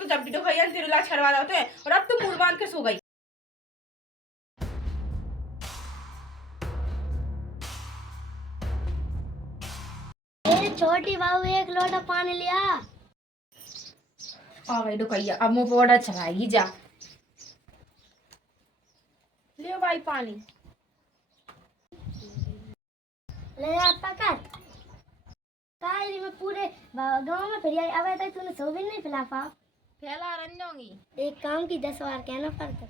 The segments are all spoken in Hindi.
तो जब भी भैया तेरे इलाज करवा देते हैं और अब तो मुंह बांध के सो गई। छोटी बाबू एक लोटा पानी लिया। आ गई डुकैया, अब मुंह पे ऑर्डर चलाएगी जा। ले भाई पानी ले जा पकड़। तारी में पूरे गांव में फिर आई। अब तक तूने सो भी नहीं फैला पा। फैला रन जाऊंगी। एक काम की 10 बार कहना पड़ता।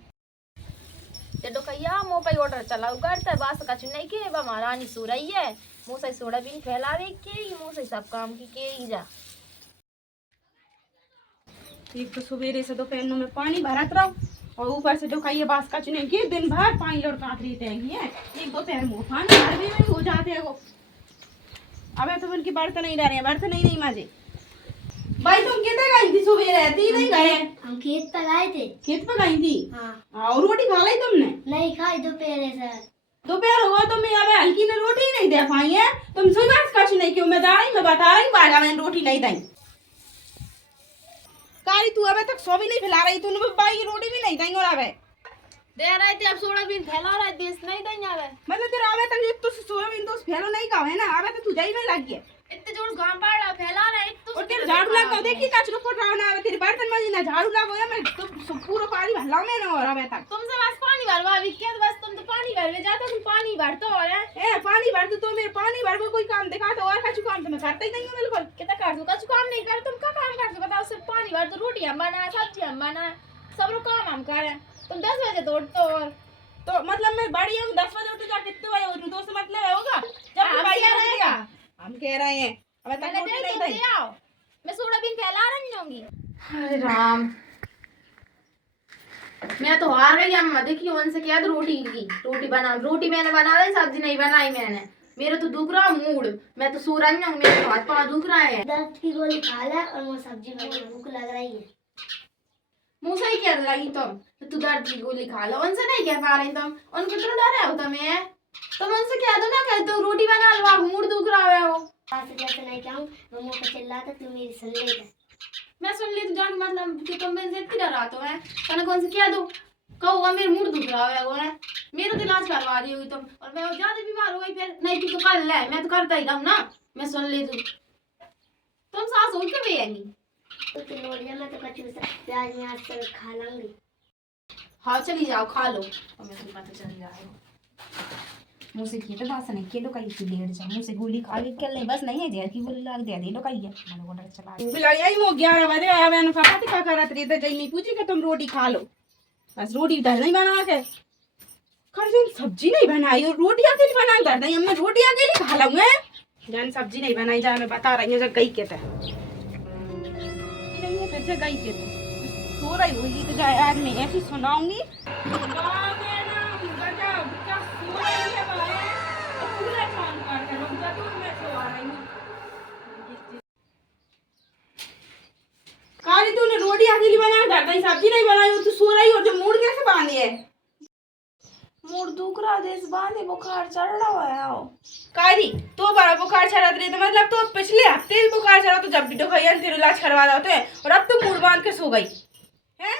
ते डुकैया मुंह पे ऑर्डर चलाऊ करते बास का नहीं के बा महारानी सो रही है। मुंह से सोडा भी फैलावे के ही मुंह से सब काम की के ही जा। एक तो सवेरे से दोपहर में पानी भरत रहो और ऊपर से डुकैया बास का चुने के दिन भर पानी लौट काट रही है। एक दोपहर में पानी भर भी नहीं हो जाते हो। अब तो उनकी बर्तन नहीं रहे, बर्तन नहीं माजे। भाई तुम कितने गई थी सुबह? रहती नहीं गए? हम खेत पर आए थे। खेत पर गई थी? हाँ। और रोटी खा ली तुमने? नहीं खाई दोपहर से। दोपहर हुआ तो मैं अब हल्की ने रोटी ही नहीं दे पाई है। तुम सुबह कछ नहीं क्यों? मैं बता रही बागा मैंने रोटी नहीं दी। कारी तू अबे तक सो भी नहीं फैला रही, तूने बाई की रोटी भी नहीं दी और अबे दे रहे थे। अब सोयाबीन फैला रहे थे, नहीं देंगे। मतलब तेरा अबे तक एक तो सोयाबीन तो फैलो नहीं का है ना। अबे तो तुझे ही में लग गया इतने जोर गांव पाड़ा फैला रहे तो और तेरे झाड़ू लगा देखी कचरो फुट रहा ना। अबे तेरे बर्तन में ना झाड़ू लगा है। मैं तो पूरा पानी भरला में ना। और अबे तक तुमसे बस पानी भरवा भी क्या? बस तुम तो पानी भर ले जाते, तुम पानी भरते हो रे। ए पानी भर तो मेरे पानी भर कोई काम दिखा तो और कछु काम तो मैं करता ही नहीं हूं बिल्कुल। कितना कर दो कछु काम नहीं कर। तुम क्या काम कर दो बताओ? सिर्फ पानी भर दो, रोटी हम बनाए, सब्जी हम बनाए, सब लोग काम हम करें। तुम 10 बजे तो उठते हो। तो मतलब मैं बड़ी हूँ 10 बजे उठ जा कितने बजे उठूं? तो उससे मतलब है होगा जब हम भाई कह उठ रहे गया। हैं। हम कह रहे हैं अबे तक मैंने रोटी दे नहीं तुम दी। ले आओ, मैं सोयाबीन फैला रही होंगी। अरे राम, मैं तो हार गई अम्मा। देखिए उनसे क्या रोटी की रोटी बना, रोटी मैंने बना दी, सब्जी नहीं बनाई मैंने। मेरा तो दुख रहा मूड, मैं तो सो रही हूँ, मेरे हाथ पाँव दुख रहा है। दर्द की गोली खा ले और वो सब्जी बना, भूख लग रही है। मुँह से ही कह रही तुम तू दर्द की गोली खा लो। उनसे नहीं कह पा रही तुम, उनको तो डर है तुम्हें। तुम उनसे कह दो ना, कह दो रोटी बना लो, आप मूड दुख रहा है वो। जैसे नहीं कहूँ वो मुँह पे चिल्ला था, तू मेरी सुन ले। मैं सुन ली तो जान मतलब कि तुम मेरे से इतनी डरा तो है। मैंने कौन से कह दो कहो मेरे मूड दुख रहा है वो है। मेरा तो इलाज करवा रही हुई तुम, और मैं ज्यादा बीमार हो गई फिर। नहीं तू तो कर ले, मैं तो करता ही रहूं ना। मैं सुन ली तुम सास हो के बेयनी। तो लोट जा, मैं तो कचू से प्याज में आज से खा लूंगी। हाँ चली जाओ खा लो। और मैं तो पता चल जाएगा मुंह से खेते बात नहीं के लो कहीं लेट जा। मुंह से गोली खा के चल नहीं बस नहीं है जहर की गोली लाग दे लो कहीं मैंने ऑर्डर चला बिला यही मो 11 बजे आया। मैंने कहा पता क्या करत रही तो जई नहीं पूछी कि तुम रोटी खा लो। बस रोटी इधर नहीं बना के कर जो सब्जी नहीं बनाई और रोटी अकेली बना कर दई। मैं रोटी अकेली खा लूंगा जान सब्जी नहीं बनाई जा। मैं बता रही हूं जब गई के थे फिर से गई के थे सो रही होगी तो जाए आज मैं ऐसी सुनाऊंगी। काली तूने रोटी अकेली बनाया घर कहीं सब्जी नहीं बनाई और तू सो रही और जो मूड कैसे बांधी है? मूड दुख रहा है, इस बांधे बुखार चढ़ रहा है। आओ काली तो बड़ा बुखार चढ़ा रही तो मतलब तो पिछले हफ्ते भी बुखार चढ़ा तो जब भी भैया तेरे इलाज करवा देते हैं और अब तो मूड बांध के सो गई है।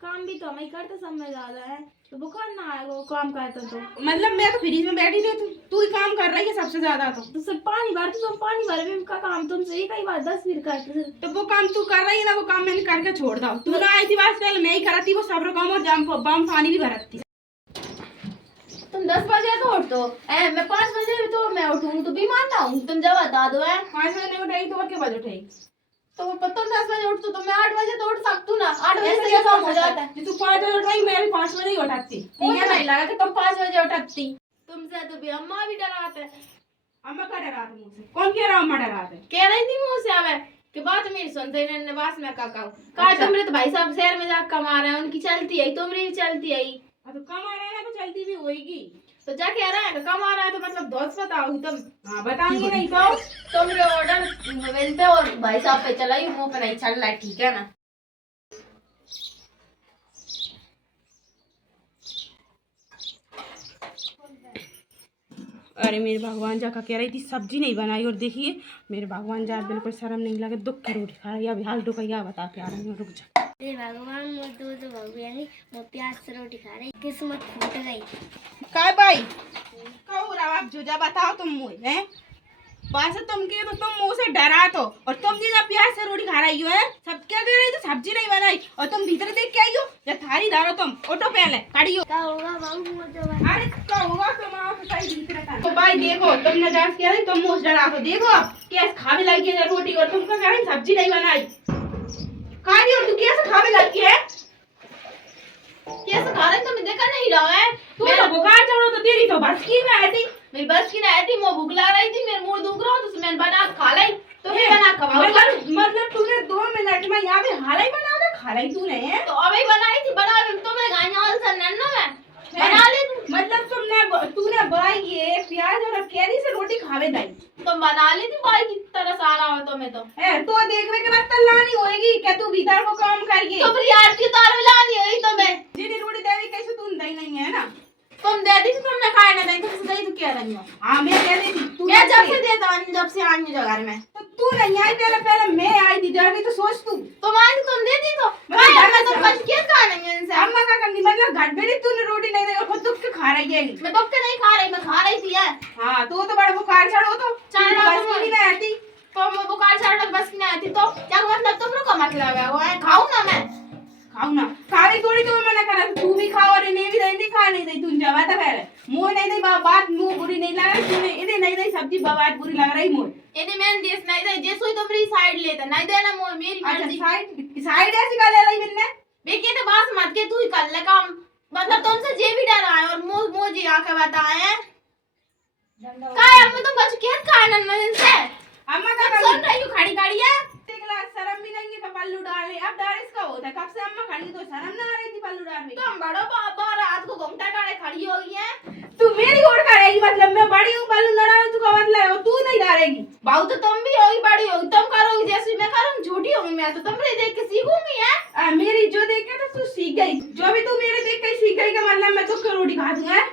काम भी तो हम ही करते, सब में ज्यादा है तो बुखार ना आएगा वो काम करता तो। मतलब मैं तो फ्रीज में बैठी थी तू ही काम कर रही है सबसे ज्यादा। तो सब पानी भरते, तुम पानी भर में का काम तुमसे ही कई बार 10 फिर करते। तो वो काम तू कर रही है ना, वो काम मैंने करके छोड़ दो। तू ना आई थी बात पहले मैं ही करती वो सब काम और जाम बम पानी भी भरती। तुम 10 बजे तो उठ दो मैं 5 बजे तो मैं उठूं तो बीमार ना हूँ। तुम जब बता दो 5 बजे नहीं उठाई तो और के बजे उठाई? तो तुम 10 बजे उठ तो मैं 8 बजे तो उठ सकती हूँ ना। 8 बजे से ये काम हो जाता है। तू 5 बजे उठाई मैं भी 5 बजे ही उठाती। ठीक है नहीं लगा कि तुम 5 बजे उठती। तुमसे तो भी अम्मा भी डराते। अम्मा का डराते मुझसे? कौन कह रहा अम्मा डराते? कह रही थी मुँह से आवे कि बात मेरी सुनते इन्होंने बास में का कहा तुमरे तो भाई साहब शहर में जाकर कमा रहे हैं, उनकी चलती है तुमरी भी चलती है। तो कमा रहे हैं तो चलती भी होगी। तो जा कह रहा है कम आ रहा है तो मतलब दोस्त बताओगी तुम। हाँ बताऊंगी नहीं तो तुम ऑर्डर मिलते और भाई साहब पे चलाई मुंह पे नहीं चल रहा है, ठीक है ना। अरे मेरे भगवान जा का कह रही थी सब्जी नहीं बनाई और देखिए मेरे भगवान जा बिल्कुल शर्म नहीं लगे दुख की रोटी खा रही है। अभी हाल टुकैया बता के आ रही हूँ, रुक जा। अरे भगवान मोर दो भगवान वो प्याज से रोटी खा रही, किस्मत फूट गई। काय भाई कहू रहा आप जो जा बताओ तुम मुझे हैं बस तुम के तो तुम मुंह से डरा तो और तुम जी ना प्याज से रोटी खा रही हो है सब क्या कह रही तो सब्जी नहीं बनाई और तुम भीतर देख के आई हो या थारी धारो तुम ऑटो पहले खड़ी हो। क्या होगा बाबू मोर दो अरे क्या होगा तुम आओ तो सही भीतर का तो भाई देखो तुमने जांच किया नहीं तुम मुंह से डरा तो देखो कैसे खावे लगी है रोटी और तुम क्या कह रही सब्जी नहीं बनाई खा रही और तू कैसे खावे लगी है कैसे खा रहे तुम देखा नहीं रहा है तू तो बुखार चढ़ो तो तेरी तो बस की में आती मेरी बस की नहीं थी, मुंह भूख लग रही थी, मेरे मुंह दुख रहा तो मैंने बना के खा लाई। तो मैं बना खवाऊं मतलब तूने 2 मिनट में यहाँ पे हालाई बना के खा लाई तूने है तो अभी बनाई थी, बना तो मैं गाय और सन्नन में बना ले तू। मतलब तूने भाई ये प्याज और कैरी से रोटी खावे दाई तुम बना ली थी भाई की तरह सारा हो तो मैं तो है तो देखने के बाद तल्लानी होएगी क्या तू भीतर को काम करिए तो यार की तार मिलानी है तो मैं जिनी रोटी देवी कैसे तू दई नहीं है ना तुम दे दी तुमने खाए ना नहीं तुमसे दही तो क्या रही हो। हां मैं दे दी तू मैं जब से देता हूं जब से आई हूं घर में तो तू नहीं आई पहले मैं आई थी जाके तो सोच तू तुम आई तुम दे दी तो मैं तुम बच के खा नहीं है इनसे अम्मा का कंगी मतलब घर पे तूने रोटी नहीं दी और खुद दुख के खा रही है मैं दुख के नहीं खा रही मैं खा रही थी यार। हां तो बड़ा बुखार चढ़ो तो चढ़ा बस तो की नहीं आती तो मैं बुखार चढ़ तक बस की नहीं आती तो क्या मतलब तुम लोग का मतलब है वो है खाऊं ना मैं खाऊ ना खावे थोड़ी तो मना करा तू भी खाओ और इन्हें भी नहीं खा नहीं दई तू जवा था पहले मुंह नहीं दई बात मुंह बुरी नहीं लग रही तूने इन्हें नहीं दई सब्जी बात बुरी लग रही मुंह इन्हें मैंने देश नहीं दे जे सोई तुमरी साइड लेता नहीं देना मुंह मेरी मर्जी। अच्छा साइड ऐसी कर ले लाई मैंने बेके तो बात मत के तू ही कर ले काम मतलब तुमसे जे भी डर आए और मुंह जी आके बताए काय अब तुम बच के खाए ना इनसे अम्मा का सुन रही हूं खड़ी खड़ी है एक ग्लास शर्म भी नहीं है कि पल्लू डाले अब डाल इसका होता है कब से अम्मा खड़ी तो शर्म ना आ रही थी पल्लू डाल में तुम बड़ो बाबा रात को घूमता काड़े खड़ी हो गई है तू मेरी ओर करेगी मतलब मैं बड़ी हूं पल्लू ना डालूं तू का मतलब है तू नहीं डालेगी बाऊ तो तुम भी होगी बड़ी होगी तुम करोगी जैसे मैं करूं झूठी होगी मैं तो तुमरे देख के सीखूंगी है मेरी जो देख के तो तू सीख गई जो भी तू मेरे देख के सीख गई का मतलब मैं तो रोटी खा दूंगा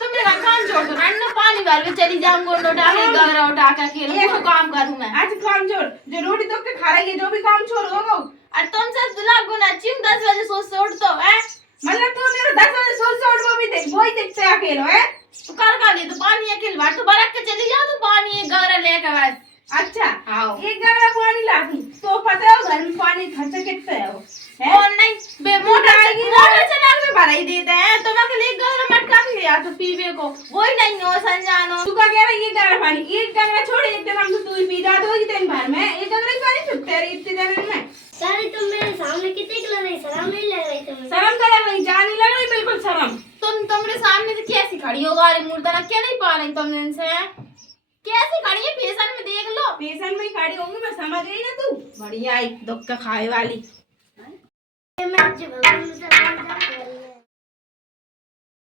तुम मेरा काम छोड़ दो रन पानी भर के चली जाऊं गोंडो डाले गहरा उठा के खेलूं वो काम करूं मैं आज काम छोड़ जो रोटी तो के खा रही है जो भी काम छोड़ होगा और तुम से दुला गुना चिम 10 बजे सोच से उठतो है मतलब तू मेरे 10 बजे सोच से उठ वो भी देख वही देखते अकेलो है तो कर दे तो पानी अकेले भर तो बरक के चली जा तो पानी गहरा लेके बस अच्छा आओ एक गहरा पानी लाती तो पता है घर में पानी खर्चा कितना है वो और नहीं बे मोटर चला के भर ही देते हैं तो मैं के लिए गहरा मटका भी लिया तो पीवे को वही नहीं हो संजानो तू का कह रहा ये गहरा पानी एक गहरा छोड़ एक दिन हम तो तू ही पी जा तो दिन भर में एक गहरा पानी छुपते रही इतने दिन में सारी तुम मेरे सामने कितने किलो नहीं शर्म नहीं लग रही तुम्हें शर्म कर रही जान नहीं लग रही बिल्कुल शर्म तुमरे सामने से कैसी खड़ी हो गाड़ी मुर्दा रख के नहीं पा रही तुम इनसे कैसी खड़ी है पेशन में देख लो पेशन में खड़ी होंगी मैं समझ गई ना तू बढ़िया आई दुख का खाए वाली मैं आज भगवान से बोल जा